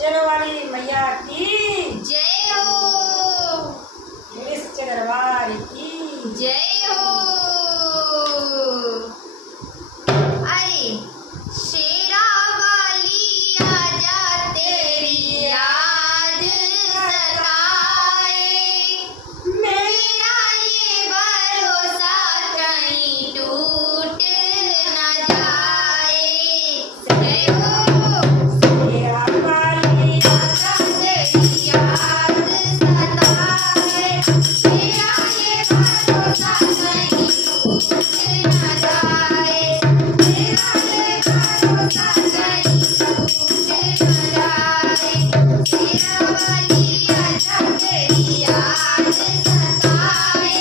शेरवाली मैया की जय हो। मेरे सच्चे दरबार की जय हो। अरे शेरा वाली आजा तेरी याद सताए, मेरा ये भरोसा कहीं टूट न जाए। जय हो। शेरा वाली आजा तेरी याद सताए, मेरा ये भरोसा कहीं टूट न जाए, मेरा ये भरोसा कहीं टूट न जाए। शेरा वाली आजा तेरी याद सताए,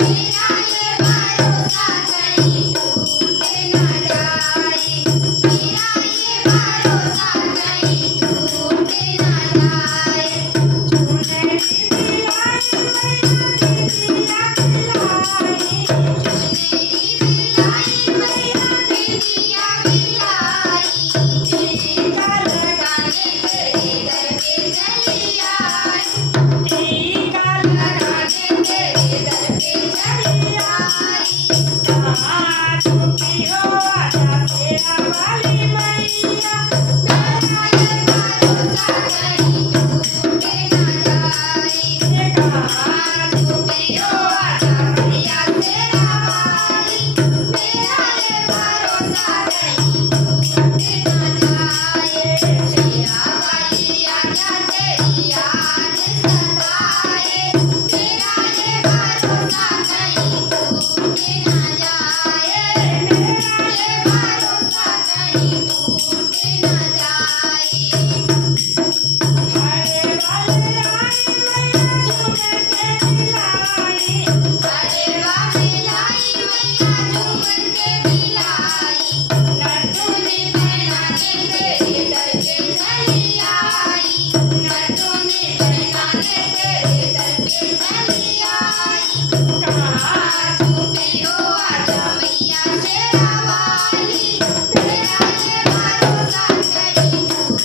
मेरा ये भरोसा कहीं टूट न जाए, मेरा ये भरोसा कहीं टूट न जाए। चुनरी बिलाई मैया बिटिया बिलाई, चुनरी बिलाई मैया बिटिया बिलाई, टीका लगाने तेरे दर पे चली आई, टीका लगाने तेरे दर पे चली आई। कहाँ छुपी हो आजा शेरा वाली मैया, मेरा ये भरोसा कहीं टूट न जाए। कहाँ छुपी हो आजा मैया तेरा वाली, मेरा ये भरोसा कहीं टूट न जाए। शेरा वाली आजा तेरी याद सताए, मेरा ये भरोसा कहीं टूट न जाए, मेरा ये भरोसा कहीं टूट न जाए। हरे वाले आई मैया झूम के बिलाई, अरे वाह लाई मैया झूमर के बिलाई, नटुनी पहना के तेरे दर पे चली आई, नटुनी पहना के तेरे दर पे चली आई। कहाँ छुपी हो आजा मैया शेरा वाली, मेरा ये भरोसा कहीं टूट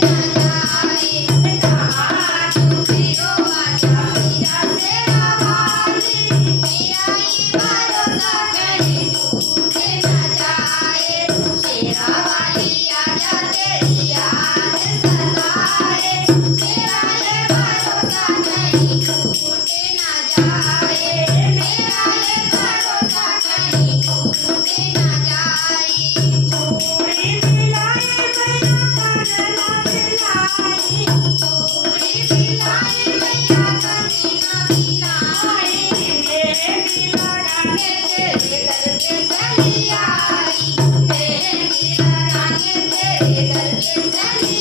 न जाए। कहाँ छुपी हो आजा मैया शेरा वाली, मेरा ये भरोसा कहीं टूट न जाए। शेरा वाली आजा तेरी याद सताए, मेरा ये भरोसा कहीं टूट न जाए, मेरा ये भरोसा कहीं टूट न जाए। चूड़ी बिलाई मैया कानना बिलाई, चूड़ी बिलाई मैया कन्या बिलाई, मेहंदी लगाने तेरे दर पे चली आई, मेहंदी लगाने तेरे दर पे चली